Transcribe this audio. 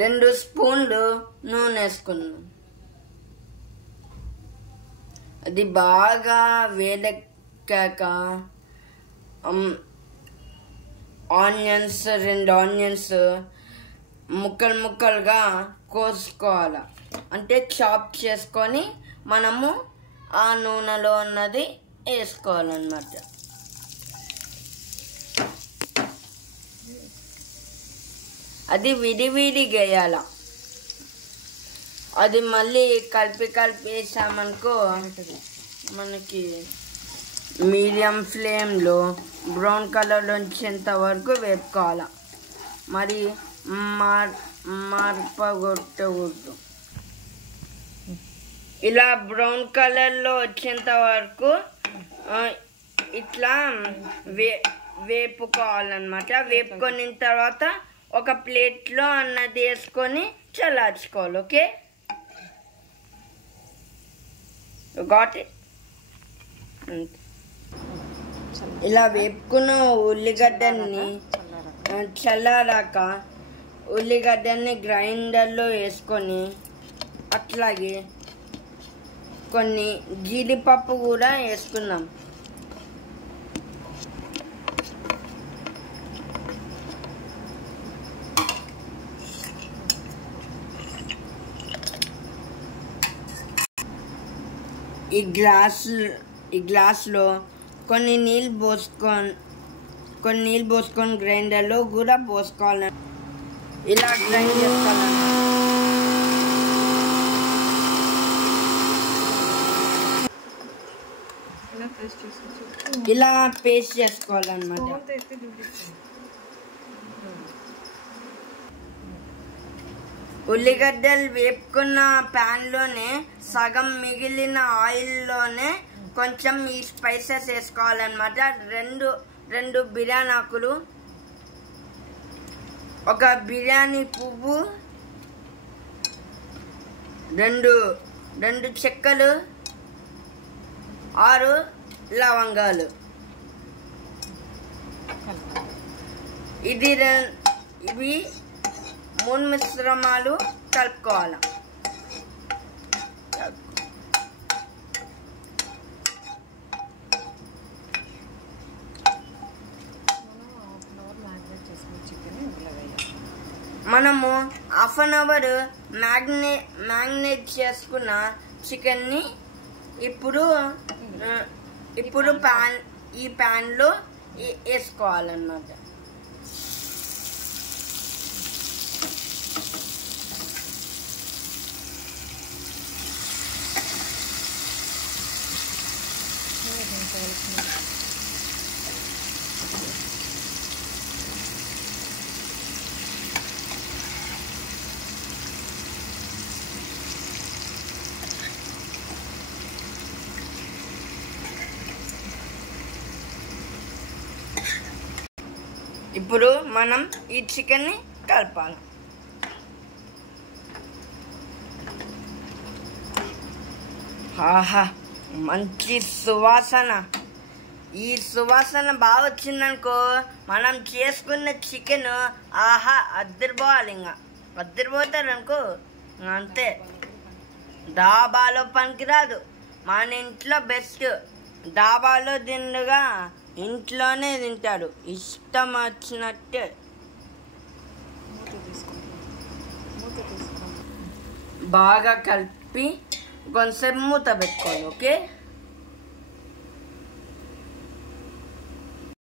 2 స్పూన్లు నూనె వేసుకున్నాం. అది బాగా వేడెక్కాక ఆనియన్స్ 2 ఆనియన్స్ ముక్కలుగా కోసుకోవాలి. అంటే చాప్ చేసుకొని మనము ఆ నూనెలో ఉన్నది వేసుకోవాలన్నమాట. అది విడివిడిగా వేయాల. అది మళ్ళీ కలిపి వేసామనుకో మనకి మీడియం ఫ్లేమ్లో బ్రౌన్ కలర్ వచ్చేంత వరకు వేపుకోవాలి. మరి మార్పగొట్టకూడదు. ఇలా బ్రౌన్ కలర్లో వచ్చేంత వరకు ఇట్లా వేపుకోవాలన్నమాట. వేపుకొని తర్వాత ఒక ప్లేట్లో అన్నది వేసుకొని చల్లార్చుకోవాలి. Okay, got it. ఇలా వేపుకున్న ఉల్లిగడ్డని చల్లారాక ఉల్లిగడ్డని గ్రైండర్లో వేసుకొని అట్లాగే కొన్ని జీడిపప్పు కూడా వేసుకున్నాం. ఈ గ్లాస్లో కొన్ని నీళ్ళు పోసుకొని గ్రైండర్లో కూడా పోసుకోవాలి. ఇలా గ్రైండ్ చేసుకోవాలి. ఇలా పేస్ట్ చేసుకోవాలన్నమాట. ఉల్లిగడ్డలు వేపుకున్న ప్యాన్లోనే సగం మిగిలిన ఆయిల్లోనే కొంచెం ఈ స్పైసెస్ వేసుకోవాలన్నమాట. 2 బిర్యానీ ఆకులు, ఒక బిర్యానీ పువ్వు, 2 చెక్కలు, 6 లవంగాలు. ఇవి 3 మిశ్రమాలు కలుపుకోవాలి. మనము ½ అన్ అవర్ మ్యాగ్నేట్ చేసుకున్న చికెన్ని ఇప్పుడు ఈ ప్యాన్లో వేసుకోవాలన్నమాట. ఇప్పుడు మనం ఈ చికెన్ని కలపాలి. ఆహా, మంచి సువాసన. ఈ సువాసన బాగా వచ్చిందనుకో మనం చేసుకున్న చికెన్ ఆహా అద్దరిపోవాలి. ఇంకా అద్దరిపోతారు అనుకో అంతే. డాబాలో పనికిరాదు, మన ఇంట్లో బెస్ట్. డాబాలో తిండుగా ఇంట్లోనే తింటాడు ఇష్టం వచ్చినట్టే. బాగా కలిపి కొంచెంసేపు మూత పెట్టుకోవాలి. ఓకే.